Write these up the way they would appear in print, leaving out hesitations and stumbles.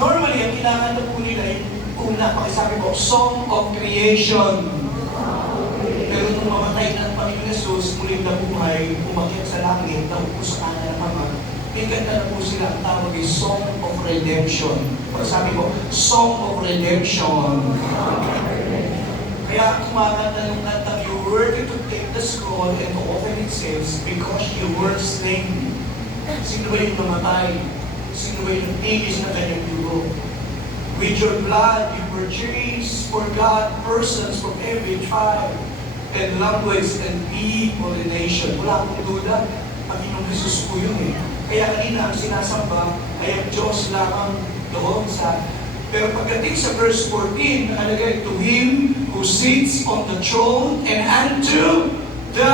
Normally, ang kinakanta po nila yung una, pakisabi ko, Song of Creation. Pero nung mamatay na ang Panginoon Jesus, muling nabuhay, umakyat sa langit, naupo sa kanan ng Ama, ikanta na po sila, ang tawag ay Song of Redemption. Pakisabi ko, Song of Redemption. Kaya kumakanta ng kanta, you worthy to take the scroll and to open its seals because you were slain. Sino ba yung namatay? Sino ba yung tigis na kanyang dugo? With your blood, you purchased for God persons from every tribe and language and people and nation. Wala akong duda, Panginoong Jesus po yun eh. Kaya kanina ang sinasamba ay ang Diyos lamang doon sa... Pero pagdating sa verse 14, nakalagay, to Him who sits on the throne and unto the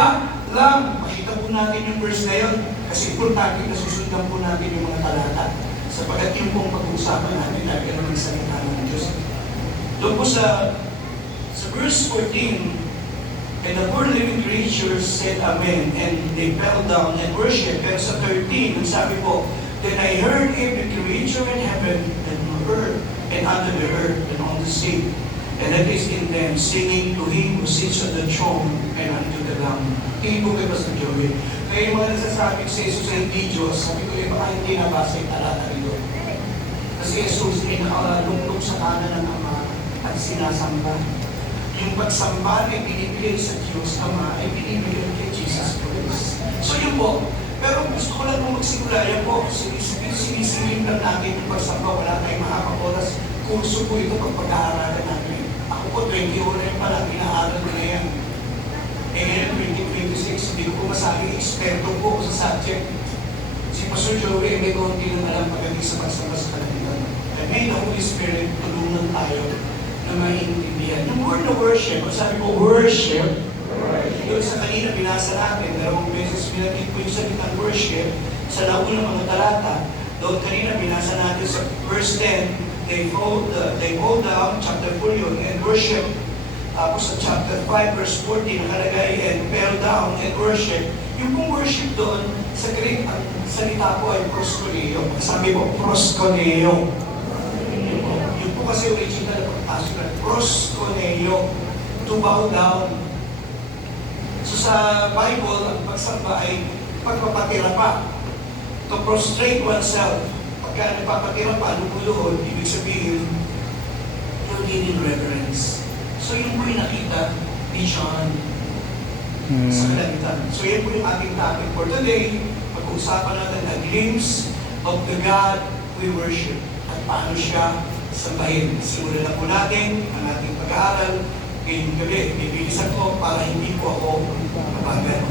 Lamb. Makita po natin yung verse na yun. Kasi importante na susundan po natin yung mga talata. Sapagkat yung pong pag-uusapan natin na gano'n ang salita ng Diyos. Doon po sa verse 14, and the four living creatures said Amen, and they fell down and worshiped. Pero sa 13, ang sabi po, then I heard every creature in heaven and on earth, and under the earth, and on the sea, and that is in them, singing to Him who sits on the throne, and unto the Lamb. Tingin po kay Pastor Joey. Kaya yung mga nagsasabing si Jesus ay hindi Diyos, sabi ko, baka hindi nabasa yung talata rito. Kasi Jesus ay nakalulong sa kanan ng Ama at sinasamba. Yung pagsamba ay binibigay sa Diyos Ama ay binibigay kay Jesus Christ. So yun po. Pero gusto ko lang po magsimula. Yan po, sinisingin lang natin yung pagsamba. Wala tayong mahabang oras. Kurso po ito pag pag-aaralan natin. Ako po, 20 oras pa lang, pinaaral ko na yan. Eh ngayon, 2026, hindi ko po masabing eksperto po sa subject. Si Pastor Joey, may konti lang alam pagdating sa pagsamba sa kalangitan. And may the Holy Spirit, tulungan tayo na maintindihan. Yung word na worship, ang sabi ko, worship, doon sa kanina binasa natin, dalawang beses pinatin ko yung salitang worship sa naunang mga talata. Doon kanina binasa natin sa verse 10, they fall down, chapter 4 yun, and worship. Tapos sa chapter 5, verse 14, nakalagay, and fell down and worship. Yung pong worship doon, sa Greek, ang salita po ay proskuneo. Sabi po, proskuneo. Yung po kasi original na pagpasok na proskuneo, to bow down. So sa Bible, ang pagsamba ay pagpapatira pa. To prostrate oneself. Pagka nagpapatira pa, lumuluhod, ibig sabihin, you're giving reverence. So yun po yung nakita ni John sa kalangitan. So yan po yung ating topic for today. Pag-uusapan natin a glimpse of the God we worship at paano siya sambahin. Simulan na po natin ang ating pag-aaral ngayong gabi. Bibilisan ko para hindi po ako mabagal.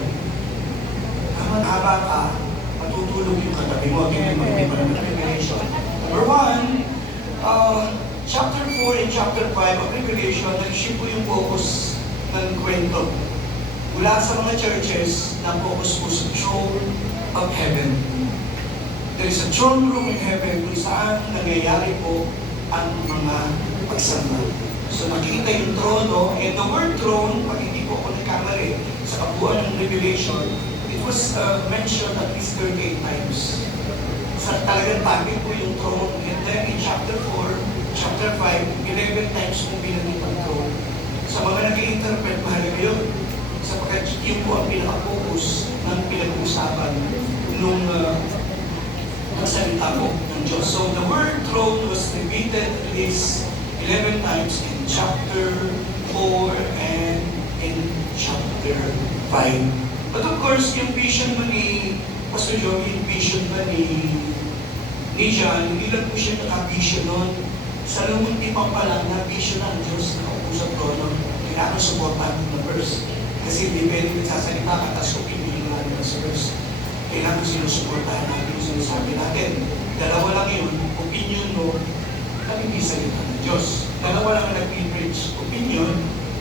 Haba ka, matutulog yung katabi mo. Ganyan mga hindi pa naman revelation. Number 1, Chapter 4 and Chapter 5 of Revelation, nag-shift po yung focus ng kwento. Mula sa mga churches, na-focus po sa throne of heaven. There is a throne room in heaven kung saan nangyayari po ang mga pagsamba. So nakikita yung trono, and the word throne, pag hindi po ako nagkamali sa kabuuan ng Revelation, it was mentioned at least 38 times. Sa talagang topic po yung throne, and then in Chapter 4, Chapter 5, 11 times kung binanggit ang throne. Sa mga nag-i-interpret, mahalaga yun. Sapagkat yun po ang pinaka-focus ng pinag-uusapan nung salita po ng Diyos. So the word throne was repeated at least 11 times in Chapter 4 and in Chapter 5. But of course, yung vision mo ni Pastor Joey, yung vision ba ni John, hindi lang po siya naka-vision nun. Sa lumunti pa pala na vision ng Diyos na upo sa trono, kailangan supportan ng verse. Kasi hindi pwede nagsasalita ka, tapos opinion natin sa verse. Kailangan sinusuportahan natin yung sinasabi natin. Dalawa lang yun, opinion mo, at hindi salita ng Diyos. Dalawa lang ang nag-preach, opinion,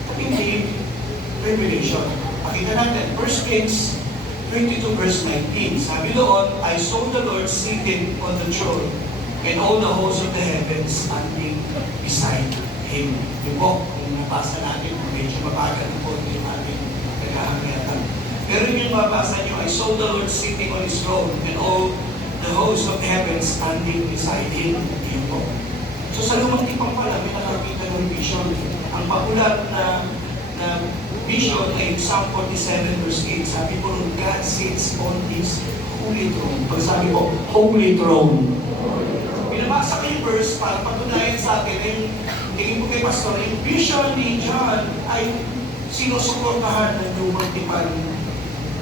at hindi revelation. Pakita natin, 1 Kings 22 verse 19. Sabi doon, I saw the Lord seated on the throne, and all the hosts of the heavens standing beside Him. Yung po, kung nabasa natin, medyo mabagal po yung ating nag-aangayatan. Pero yung mabasa nyo, I saw the Lord sitting on His throne, and all the host of heaven standing beside him. Yun po. So sa lumang tipang pala, may nakakita ng vision. Ang popular na vision ay Psalm 47 verse 8. Sabi po, God sits on His holy throne. Pag sabi po, holy throne. Binabasa ko yung verse para patunayan sa atin yung tingin ko kay Pastor, yung vision ni John ay sinusuportahan ng lumang tipan.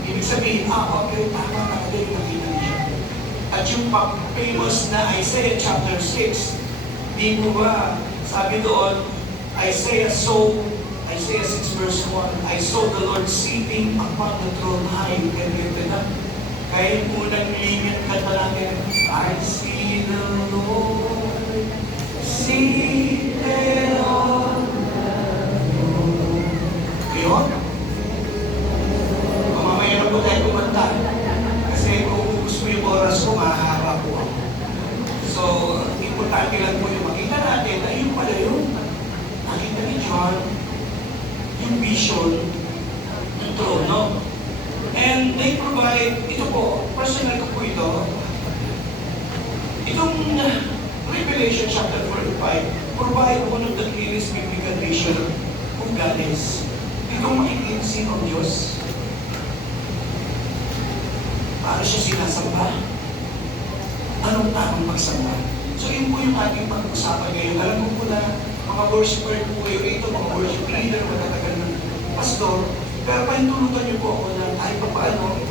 Ibig sabihin, okay, tama na din nakita niya. At yung famous na Isaiah chapter 6, di mo ba, sabi doon, Isaiah 6 verse 1, I saw the Lord sitting upon the throne high and lifted up. Kaya yung unang limit kanta natin, I see the Lord seated on the throne. Yun. Mamamaya na po tayo kumanta. Kasi kung ubus mo yung oras ko, mahahaba po ako. So, importante lang po yung makita natin na yun pala yun. Nakita ni John yung vision ng trono. And they provide, ito po, personal ko po ito, itong Revelation chapter 45, provide one of the clearest biblical vision of God is. Itong makikita sino ang Diyos. Paano siya sinasamba? Anong tamang magsamba? So yun po yung ating pag-usapan ngayon. Alam mo po na mga worshiper po kayo rito, mga worship leader, matatagal ng pastor, pero paintulutan niyo po ako na tayo pa paano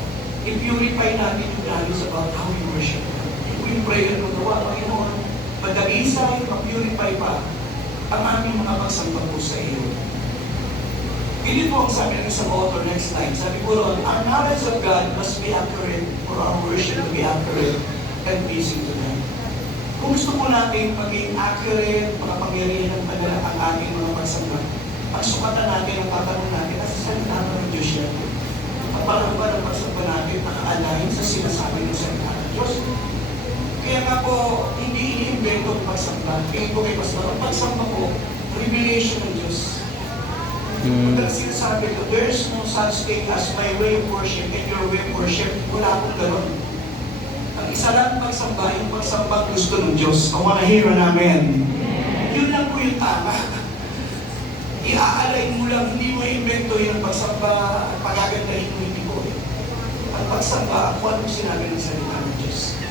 i-purify natin yung values about how we worship. Yung prayer mo gawa, Panginoon, madagisay, ma-purify pa ang aming mga pagsamba po sa iyo. Hindi po ang sabi ng isang author next time. Sabi po ron, our knowledge of God must be accurate for our worship to be accurate and pleasing to them. Kung gusto po natin maging accurate, makapangyarihan ng padala ang ating mga pagsamba, ang sukatan natin, ang tatanong natin, at sa salita ng Diyos yan. Ang parang ba ng pagsamba natin nakaalahin sa sinasabi ng salita ng Diyos. Kaya nga po, hindi ini-invento ang pagsamba. Kaya po kay Pastor, ang pagsamba po, revelation ng Diyos. Pagka sinasabi ko, there's no such thing as my way of worship and your way of worship. Wala akong gano'n. Ang isa lang pagsamba, yung pagsamba gusto ng Diyos. I wanna hear an amen. Yun lang po yung tama. Iaalay mo lang, hindi mo invento yung pagsamba at pagagandahin mo hindi po. Ang pagsamba, kung anong sinabi ng salita ng Diyos.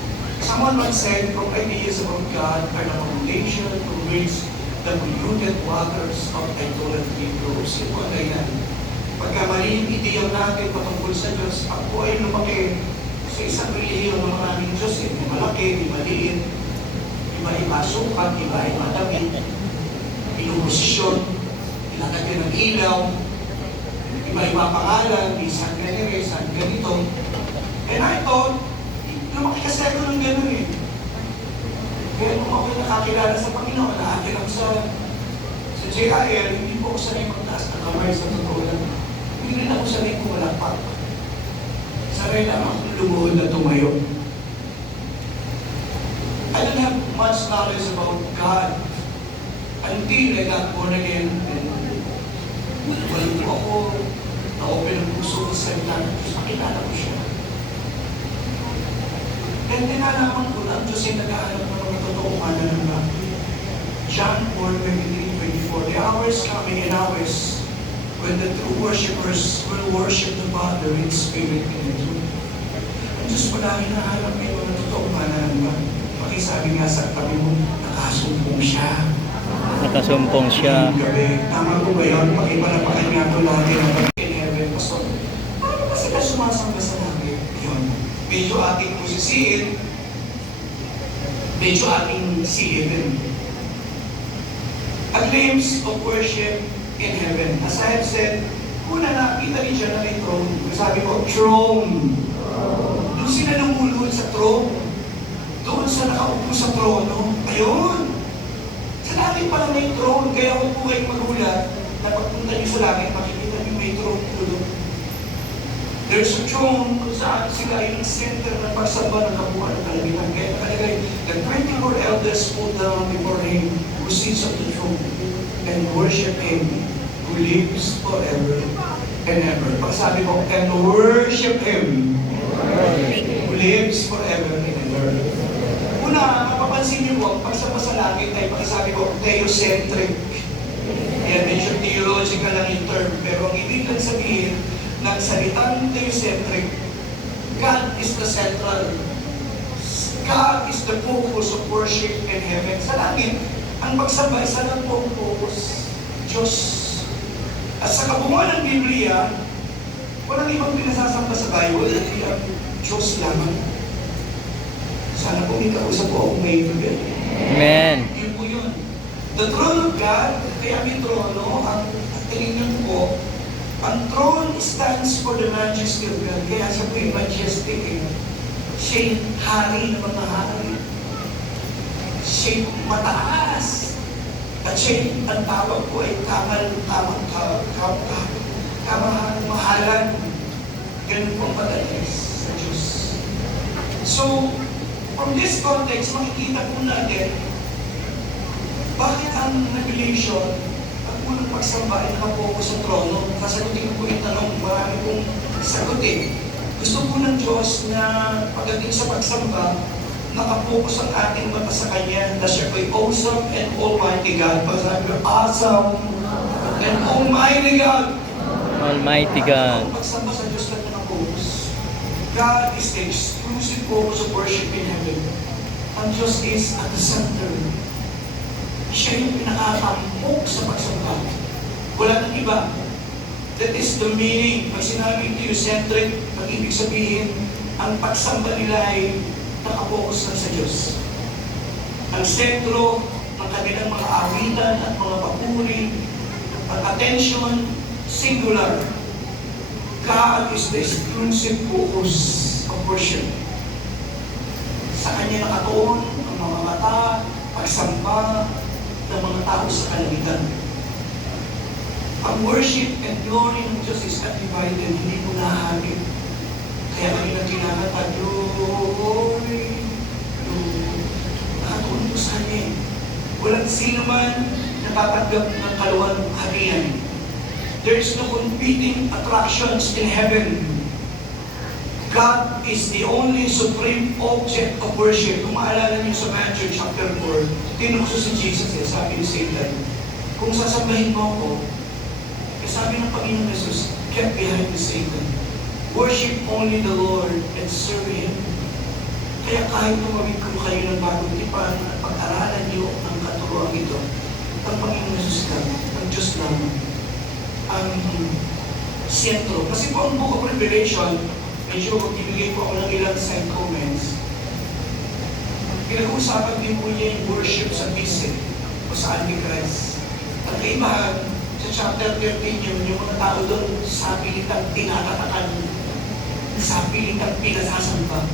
Someone once said, from ideas about God are the foundation from which the polluted waters of idolatry flows. Ito ang dahilan. Pagka mali yung ideal natin patungkol sa Diyos, ang po ay lumaki sa isang relihiyon ng maraming Diyos. May malaki, may maliit, iba ay masukat, iba ay madami, inuposisyon, ilagay ng ilaw, iba ay mapangalan, isang ganito, isang ganito. And I thought, lumaki kasi ako ng gano'n eh. Kaya kung ako'y nakakilala sa Panginoon, naakin ako sa JIL, hindi po ako sanay magtaas ng kamay sa totoo lang. Hindi rin ako sanay kumalakpak. Sanay lang ako lumuhod na tumayo. I don't have much knowledge about God until I got born again. Wala po ako na-open ang puso ko sa salita ng Diyos. Nakilala ko siya. And tinalaman ko na ang Diyos ay nag-aalap ng mga totoong mananamba. John 4:23-24, the hour is coming and hours when the true worshipers will worship the Father in spirit and in truth. Ang Diyos pala hinahanap may mga totoong mananamba. Pakisabi nga sa tabi mo, nakasumpong siya. Nakasumpong siya. Tama ko ba yun? Pakipalapakan nga ito natin ang pag-in heaven. Pastor, paano ba sila sumasamba sa langit? Yun. Medyo ating musisiin, medyo ating sihin. A glimpse of worship in heaven. As I have said, una nakita ni John na may throne. Sabi ko, throne. Doon sila namulod sa throne. Doon sa nakaupo sa trono. Ayun. Sa langit pala may throne. Kaya huwag po kayong magulat na pagpunta niyo sa langit, makikita niyo may throne doon. There's a throne kung saan sila yung center ng pagsamba ng kabuuan ng kalamitan. Kaya nakalagay, the 24 elders fall down before Him who sits on the throne and worship Him who lives forever and ever. Pagsabi ko, and worship Him who lives forever and ever. Una, mapapansin niyo po, pag sa langit ay pakisabi ko, theocentric. Kaya medyo theological lang yung term. Pero ang ibig lang sabihin, ng salitang theocentric, God is the central. God is the focus of worship in heaven. Sa langit, ang pagsamba, isa lang po ang focus, Diyos. At sa kabungan ng Biblia, walang ibang pinasasamba sa Bible, hindi ang Diyos lamang. Sana po may kausap po ako ngayon. Amen. Yun po yun. The throne of God, kaya may trono, ang tinignan po, ang throne stands for the majesty of God. Kaya siya po yung majestic. Siya yung hari ng mga hari. Siya yung mataas. At siya yung, ang tawag po ay kamahalan. Ganun po ang padalas sa Diyos. So, from this context, makikita po natin bakit ang revelation, ang unang pagsamba ay nakapokus sa trono. Kasagutin ko po yung tanong, marami pong sagutin. Gusto po ng Diyos na pagdating sa pagsamba, nakapokus ang ating mata sa Kanya na siya po'y awesome and almighty God. Pagsabi ko, awesome and almighty God. Almighty God. Ang pagsamba sa Diyos lang nakapokus. God is the exclusive focus of worship in heaven. Ang Diyos is at the center. Siya yung pinakatampok sa pagsamba. Wala nang iba. That is the meaning. Pag sinabing theocentric, ang ibig sabihin, ang pagsamba nila ay nakapokus lang sa Diyos. Ang sentro ng kanilang mga awitan at mga papuri, ang attention, singular. God is the exclusive focus of worship. Sa Kanya nakatuon ang mga mata, pagsamba ng mga tao sa kalangitan. Ang worship and glory ng Diyos is undivided, hindi mo nahagip. Kaya kanina kinakata, glory, glory. Nakatuon mo sa Kanya. Walang sino man natatanggap ng kaluwalhatian. There is no competing attractions in heaven. God is the only supreme object of worship. Kung maalala niyo sa Matthew chapter 4, tinukso si Jesus, sabi ni Satan, kung sasambahin mo ako, sabi ng Panginoon Jesus, get behind me, Satan. Worship only the Lord and serve Him. Kaya kahit tumawid ko kayo ng bagong tipan at pag-aralan niyo ang katuroang ito, ang Panginoon Jesus lang, ang Diyos lamang, ang sentro. Kasi po ang Book of Revelation, medyo ibigay po ako ng ilang side comments. Pinag-uusapan din po niya yung worship sa Bise o sa Antichrist. At kaibahan, sa chapter 13 yung mga tao doon, sa pilitang tinatatakan, sa pilitang pinasasamba.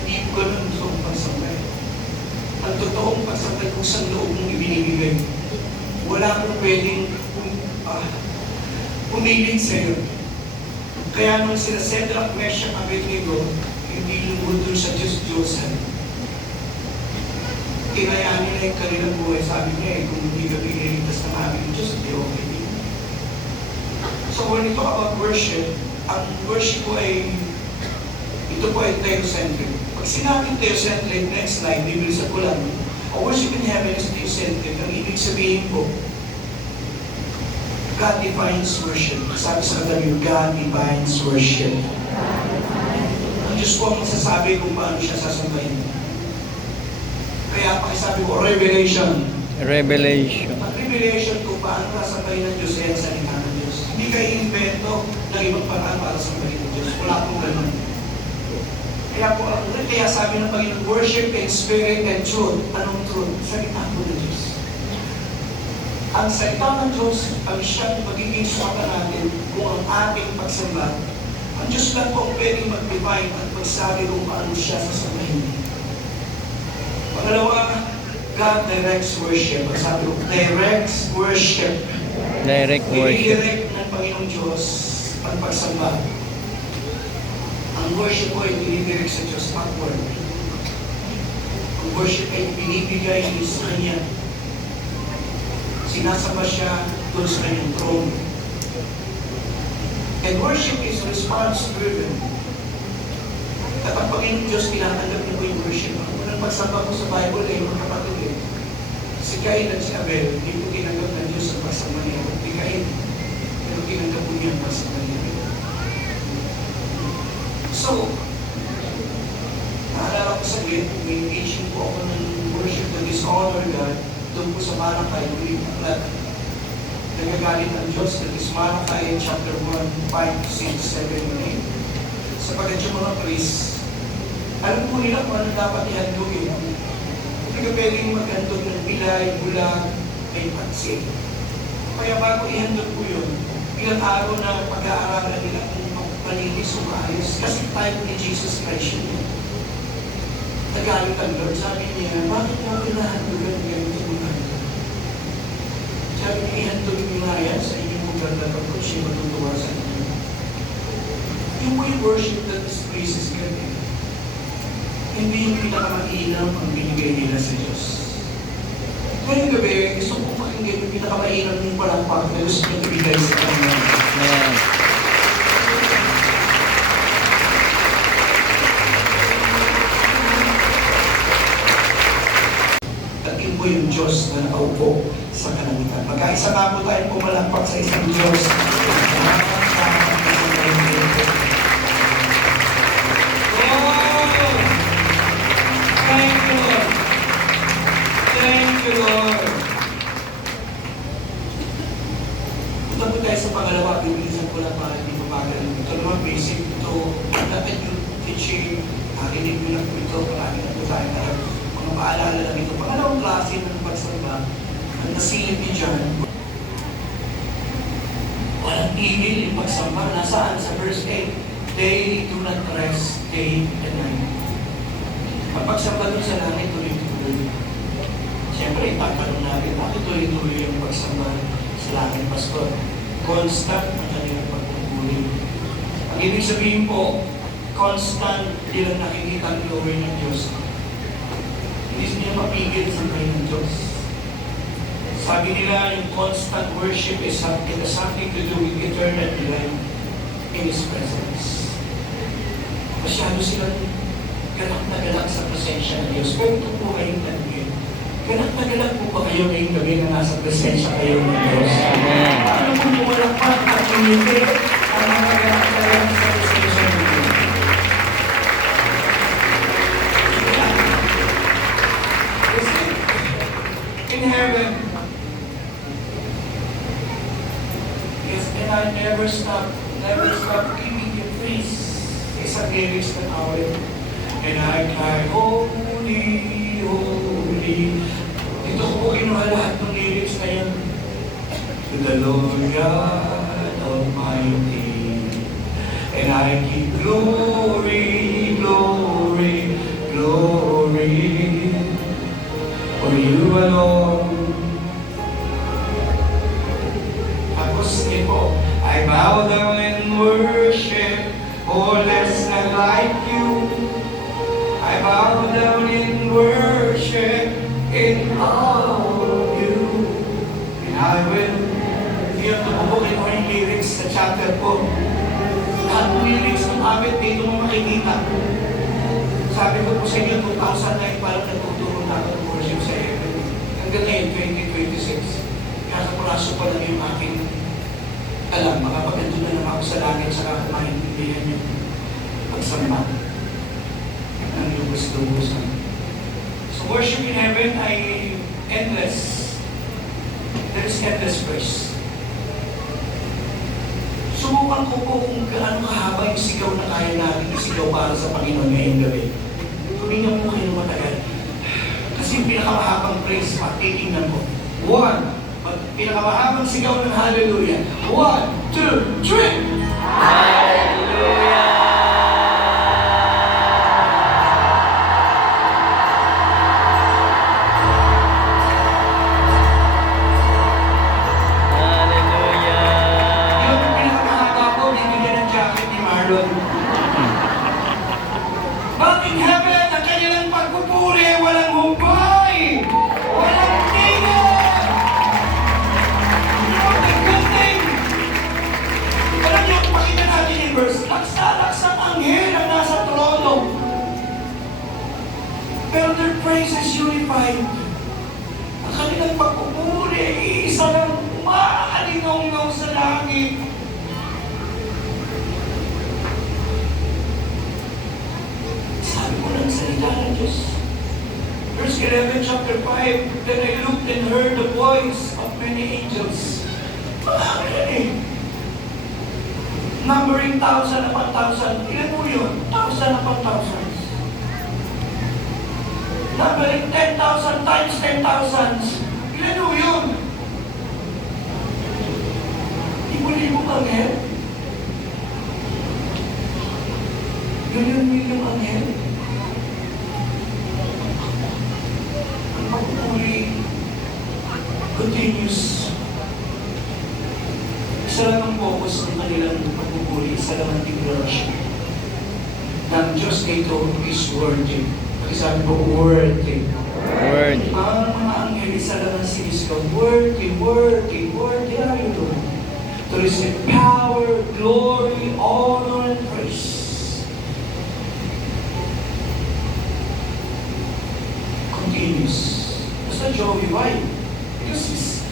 Hindi po ganun gusto kong pagsambay. Ang totoong pagsambay kung saan loob mong ibinibigay. Wala kong pwedeng pumiling sa'yo. Kaya nung sila Cedric, Meshach, Abednego, hindi lungod dun sa Diyos-Diyosan. Tinayaan nila yung kanilang buhay. Sabi niya kung hindi ka piniligtas ng aming Diyos, hindi okay din. So when we talk about worship, ang worship po ay, ito po ay theocentric. Pag sinabing theocentric, next slide, bibilisan ko lang. A worship in heaven is theocentric. Ang ibig sabihin po, God defines worship. Sabi sa katabi, God defines worship. Ang Diyos po ang masasabi kung paano siya sasambahin. Kaya pakisabi ko, revelation. Revelation. Ang revelation kung paano sasambahin ng Diyos ay ang salita ng Diyos. Hindi kayo invento ng ibang paraan para sambahin ng Diyos. Wala pong ganun. Kaya sabi ng Panginoon, worship in spirit and truth. Anong truth? Salita po ng Diyos. Ang salita ng Diyos ang siyang magiging sumata natin kung ang ating pagsamba. Ang Diyos lang po ang pwedeng mag-define at magsabi kung paano siya sasambahin. Pangalawa, God directs worship. Ang sabi ko, directs worship. Direct worship. Dinidirect ng Panginoong Diyos ang pagsamba. Ang worship ko ay dinidirect sa Diyos backward. Ang worship ay binibigay sa Kanya. Sinasamba siya doon sa kanyang throne. And worship is response-driven. At ang Panginoon Diyos, tinatanggap niyo po yung worship. Ang unang pagsamba ko sa Bible ay mga kapatid eh. Si Cain at si Abel, hindi ko tinanggap ng Diyos ang pagsamba niya. Si Cain, pero tinanggap ko niya ang pagsamba niya. So, naalala ko sa gate, may engaging po ako ng worship to dishonor God, doon po sa Malakay, ulit aklat. Nagagalit ang Diyos, that is Malakay chapter 1, 5, 6, 7, 8. Sapagat yung mga priest, alam po nila kung ano dapat ihandogin. Hindi ka pwedeng maghandog ng pilay, bulag, may pansin. Kaya bago ihandog po yun, ilang araw na pag-aaralan nila kung malinis o maayos. Kasi type ni Jesus Christ yun. Nagalit ang Lord, sabi niya, bakit mo pinahandogan ganito mga handog? Sabi niya, ihandogin niyo nga yan sa inyong maganda kapag siya matutuwa sa inyo. Yung may worship that is praises God, hindi yung pinakamainam ang binigay nila sa Diyos. Ngayong gabi, gusto kong pakinggan yung pinakamainam yung palakpak na gusto nyo ibigay sa Kanya. Amen. Tatin po yung Diyos na nakaupo sa kalangitan. Magkaisa nga po tayong pumalakpak sa isang Diyos. Thank you, Lord. Thank you, Lord. Punta po tayo sa pangalawa. Bibilisan ko lang para hindi mabagal. Ito naman basic. Ito, dapat yung teaching. Nakinig mo lang po ito. Marami na po tayo na mga paalala lang ito. Pangalawang klase ng pagsamba. Ang nasilip ni John. Walang tigil yung pagsamba. Nasaan? Sa verse 8. They do not rest day and night. Kapag samba doon sa langit, tuloy-tuloy. Siyempre, itatanong natin, bakit tuloy-tuloy yung pagsamba sa langit, Pastor? Constant ang kanilang pagpupuli. Ang ibig sabihin po, constant nilang nakikita ang glory ng Diyos. Hindi nila mapigil sa kayo ng Diyos. Sabi nila, yung constant worship is something to do with eternal delight in His presence. Masyado silang galak na galak sa presensya ng Diyos. Pero ito po kayong tanongin. Galak na galak po ba kayo ngayong gabi na nasa presensya kayo ng Diyos? Amen. Ano po pumalakpak at hindi ang mga galak na galak sa presensya ng Diyos? Listen, in heaven, yes, and I never stop giving you praise. Isang lyrics na awit. And I cry, holy, holy. Dito ko po kinuha lahat ng lyrics na yan. To the Lord God Almighty. And I give glory, glory, glory. For you alone. Tapos din po, I bow down and worship, or less than like you. I bow down in worship in all of you. And I will, yun, nabubukin ko yung lyrics sa chapter po. Lahat ng lyrics ng awit, dito mo makikita. Sabi ko po sa inyo, 2009 parang nagtuturo na ako ng worship sa heaven. Hanggang ngayon, 2026. Kakapraso pa lang yung aking alam, makapagandun na lang ako sa langit, saka ako maintindihan yung pagsamba ng lubos-lubosan. So worship in heaven ay endless. There is endless praise. Subukan ko po kung gaano kahaba yung sigaw na kaya natin isigaw para sa Panginoon ngayong gabi. Tumingan mo kayo matagal. Kasi yung pinakamahabang praise, titingnan ko. 1. Pinakamahabang sigaw ng hallelujah. 1, 2, 3! Hallelujah! Yung pinakamahaba po, bibigyan ng jacket ni Marlon. But in heaven, ang kanilang pagpupuri, walang humpay! Walang tingin! You know the good thing? Alam niyo, pakita natin yung verse. Laksa! nakalingaw sa langit. Sabi mo ng salita ng Diyos. Verse 11, chapter 5, Then I looked and heard the voice of many angels. Ano yan eh? Numbering 1,000 upon 1,000. Ilan mo yun? 1,000 upon 1,000. Numbering 10,000 times 10,000. Ilan mo yun? Libo-libong anghel. Milyon-milyong anghel. Ang pagpupuri continuous. Isa lang ang focus ng kanilang pagpupuri, isa lang ang declaration. Ng Diyos ito is worthy. Pag-isabi ko, worthy. Worthy. Ang mga anghel, isa lang ang sinisigaw, worthy, worthy, worthy are you, Lord. To receive power, glory, honor, and praise. Continuous. Basta Joey, why? Because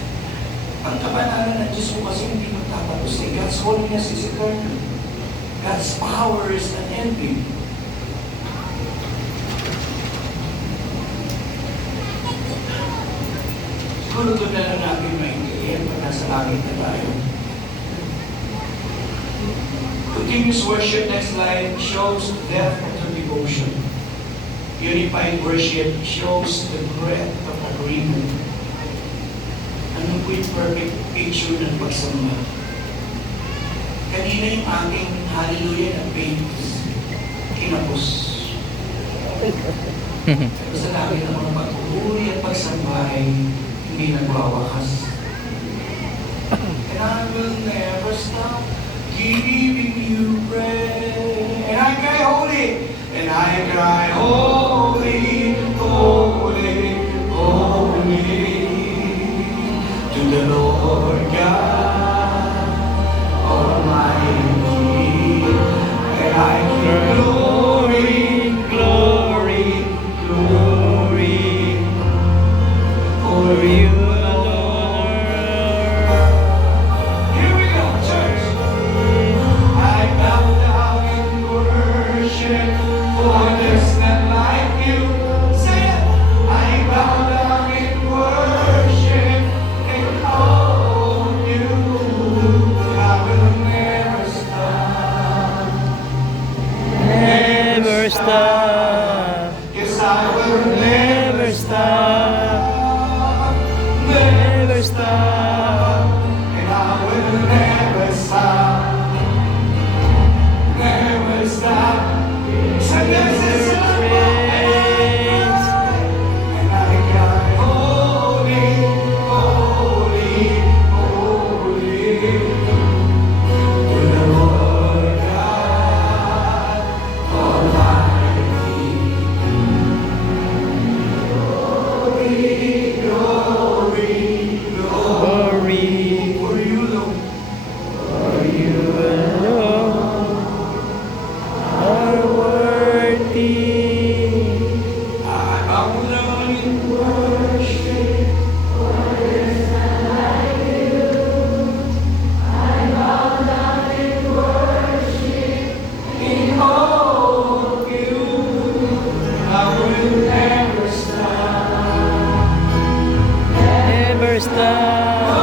ang kabanalan ng Diyos mo kasi hindi magtatapos eh. God's holiness is eternal. God's power is unending. Siguro doon na lang natin maintindihan pag nasa langit na tayo. Continuous worship, next slide, shows depth of the devotion. Unified worship shows the breadth of agreement. Ano po yung perfect picture ng pagsamba? Kanina yung ating hallelujah na faith, kinapos. Basta namin ang mga pagpupuri at pagsamba ay hindi nagwawakas. And I will never stop giving you praise. And I cry holy. And I cry holy, holy, holy to the Lord God Almighty. And I give glory, glory, glory for you. Never stop. Yes, I will Never stop. Never stop. and I will never stop. Never stop. So this is Praise. and I cry, holy, holy, holy to the Lord God Almighty. Glory, glory, glory Glory. for you, Lord. For you alone are worthy. I bow down in worship. In all of you, I will never stop. Never stop.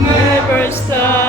Never stop.